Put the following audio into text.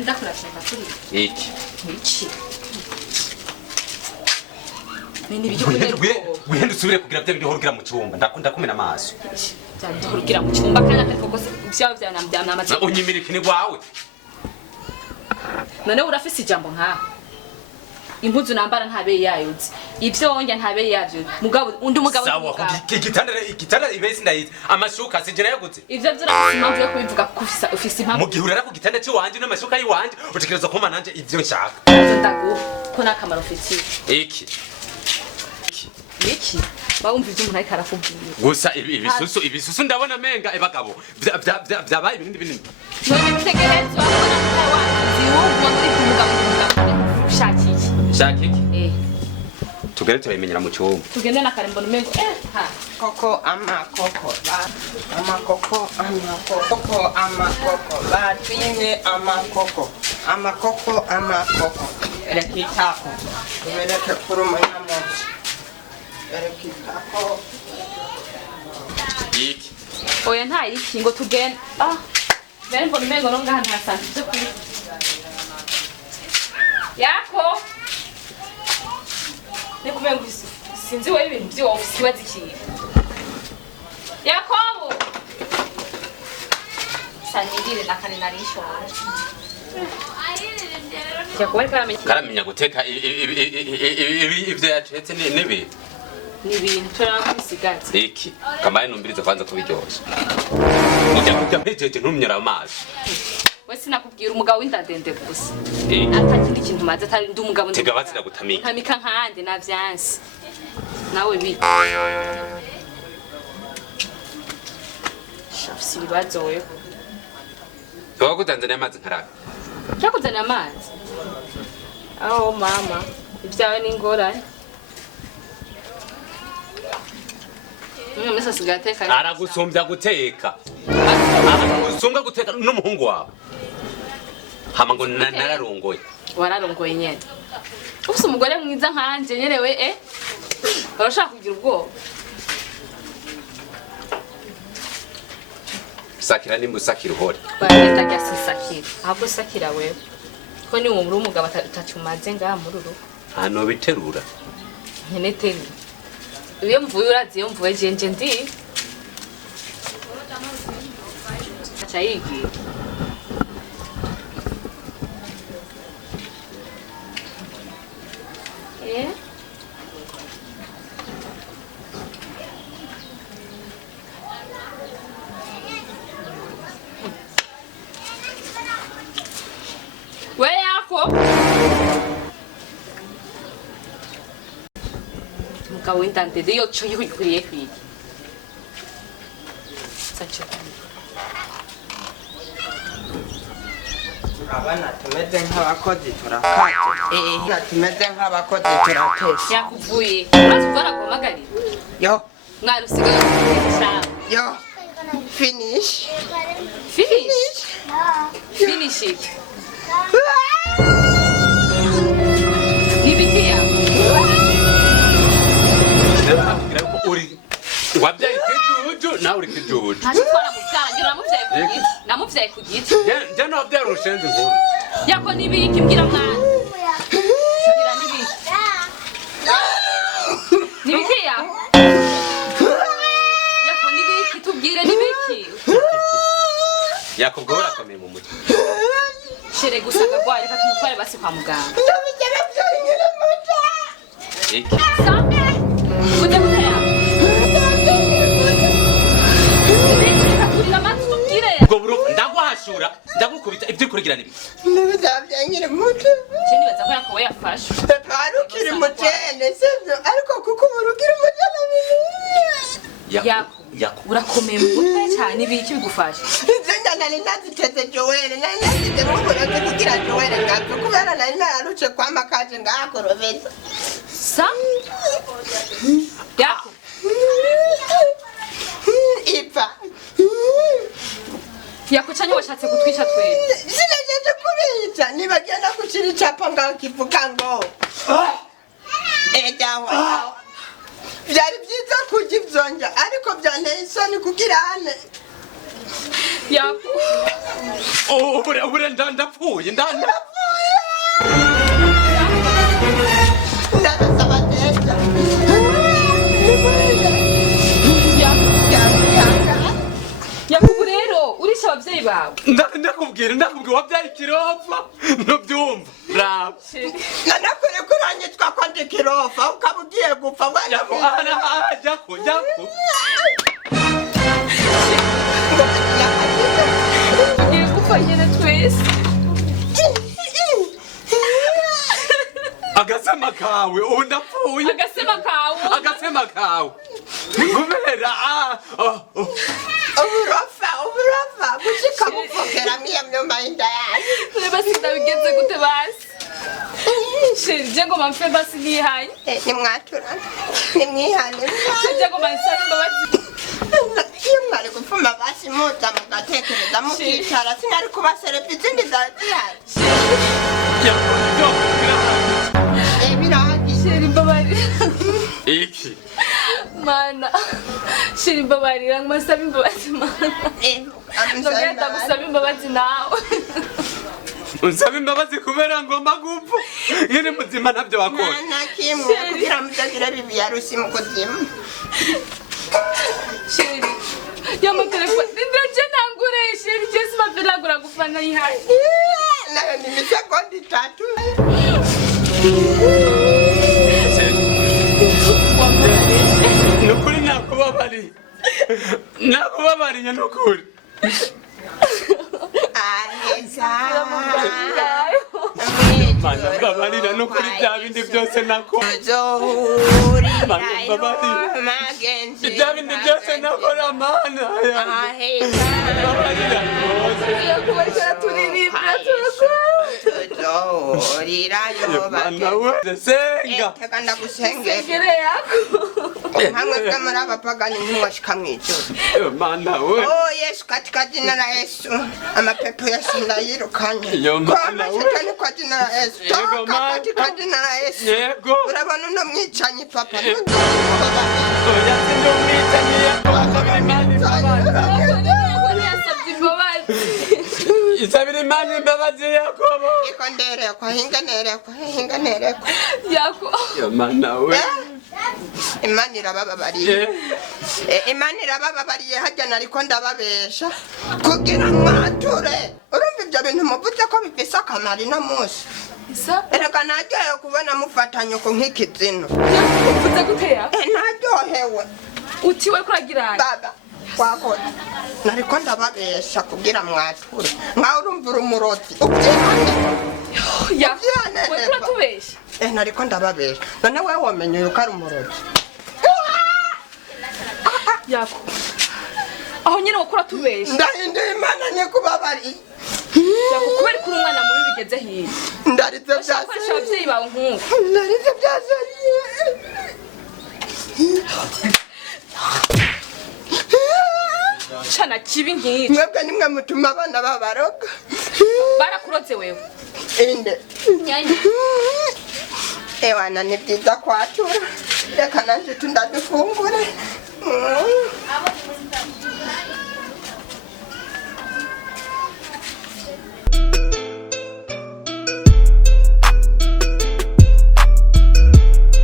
ndakurashaka kuri iki nini bijyo kunerwa wihenda usubire kugira bya bindi horugira mu cyumba ndakumena amaso cyane horugira mu cyumba kandi akako byawe byanambyana amazi unyimirike ni wawe none urafise ijambo nka impuzu nambara ntabe yayuze ivyo wonja ntabe yavyo mugabo undi mugabo sawa igitanda ibesi ndayize amashuka sijena yaguze ivyo vy'urampamvu yo kubivuga kufisa ufise impamvu mu gihe urara ku gitanda cyo wanje n'amashuka yiwanje utekereza ko mananje ivyo nshaka ndago ko nakamaro ufitiye iki bawumva ivyo umuntu ariko arakubwira gusa ibisusu ndabona menga ebagabo byabaye ibindi binini none mutegerezwa kubona ko wanzi wumva muri umugabo shakiki tugere turayimenyera mu cyumba tugende na kare mbona umengo koko batwine amakoko rekitako tubereke kuri umunyamunsi rekitako iki oya nta iki ngo tugende bene mbona umengo no ngaha ntasanze ivyo kuri yako nikumengo sinzi wewe ibintu byo ofisi bazikiye Yakobo sanidire nakane narisho Yakobo karamenya guteka ivyo yacetse nibi n'ibintu turabisigaze iki kamaye numbiriza kwanza kubiryosha ujya mpejeje ntumnyura amazi wese nakubwira umugabo w'indadende gusa atakindi kintu maze atari ndi umugabo tega bazira gutamika nkamika nkande navyansi nawe bi shafsi bibazo wewe Twakutanzania amazi nkaraka cyakuzana amazi aho mama ibyawe ni ngorane Mesa sigateka aragusumbya guteka aragusumbya guteka n'umuhungu wawe hama ngo nararongoye wararongoye nyene ufise umugore mwiza nkanje nyerewe barashaka kugira ubwoba sakira nimba usakira uhore bareta gasisakira ahubwo sakira wewe ko ni umuri umugabo atacumaze ngaha muri uru hano biterura nkene teni iyo mvuye urazi iyo mvuye jenje ndi achayigi we yako mukabo w'indande yo cyo yikuriye kwiye sacho abana tumeze nk'abakozi turakaje tumeze nk'abakozi turakesha yakuvuye urazi uvara guhamagarira yo mwarusigaye kugisha yo finish it nibitia wabyaye kijuju nawe uri kijuju ntashobora mubyara namuvyaye ku giti je no wabyaye urushenzi nkuru yako nibiki mbwira mwana mbwira nibiki yako nibiki tubwire nibiki yakubwo urakomeye mu mutwe shere gusaga gwa reka tumutware basi kwa muganga ndabigera byonyine muta iki sambe kujya mutaya ubwo buru ndaguhashura ndagukubita ibyo kurigirana ibi ndabyanyire muta ikindi baza ko yakowe yafashe arukiri mutene sivyo ariko kuko urukiri mutene yako urakomeye mu mutwe cyane ibiki bigufasha Zenga nari naziteze Joel nari naziteze muburoze kugira Joel ngapfe kubera nari nararuce kwa makaje ngakoroveza sa yako ipa yakucanye washatse kutwica twese sinajeje kubica nibagenda kucira icapa ngakivuga ngo ejawa byari byiza kurya ivyonja ariko byanteye isoni kugira ane Yaku. Oh, ure ndapfuye ndabasaba teta Yakubu rero urisha abavyeyi bawe. ndakubwira wabyaye ikirofa ntubyumva raba nanakure kuranyitwa ko ndi kirofa ukaba ugiye gupfa jako Tugiye gupfa nyene twese. agasema kawe ubu ndapfuye Agasema kawe. kubera uburofa gushika mupfokera miya myumba y'inda yanyu Reba sindabigenze gute basi. Sheri jengo mamfe basi nihanye. nimwaturana nimwihane Sheri jengo mansaba imbabazi. iyo mwari gupfuma basi muza mugatekereza mukicara sinari kubaserepa izindi zawe zihari birahagije Sheri mbabarira. iki Mana. Sheri mbabarira ngmasaba imbabazi mana. Ndagenda gusaba imbabazi nawe. unsaba imbabazi kubera ngomba gupfa nkiri muzima ntabyo wakora nakimwe kugira mutagira bibi yarusi mu kuzimu Sheri. Yama telefone. Ndiraje nangure sheri Jesi mapela gura gufana yihaye. nayo ni misekondi 3 nukuri nakubabariye nukuri mana mbabarira nukuri bya bindi byose nakora bya bindi byose nakora mana mbabarira mana we senga ndagusengera hamwe kamara abapagani ntimwashika mwijuru mana we Yesu katika jina la Yesu amapepo yashinda yirukanye mashetani kwa jina la Yesu toka katika jina la Yesu urabona uno mwicanyi papa isabira imana imbabazi yakobo iko nderekwa hinga nerekwa yo mana we Imana irabababariye hajya nariko ndababesha kugira mwature urumva ibyo bintu muvuze ko bifise akamaro ino munsi erega naryohewe kubona mufatanye ku nk'ikizino naryohewe utiwe kuragirana baba wakoze nariko ndababesha kugira mwature nkawe urumva urumurozi uratubesha nariko ndababesha none wewe wamenye yuko ari umurozi yako aho nyine wakora tubesha ndahinduye imana nyikubabariye yako kubera kuri umwana mubi bigeze hiye ndarize byasariye abavyeyi bawe nkuko ndarize byasariye cana kibi nkico mwebwe nimwe mutuma abana babaroga barakuroze wewe inde nyanya ewana ni byiza kwatura reka nanje tundadufungura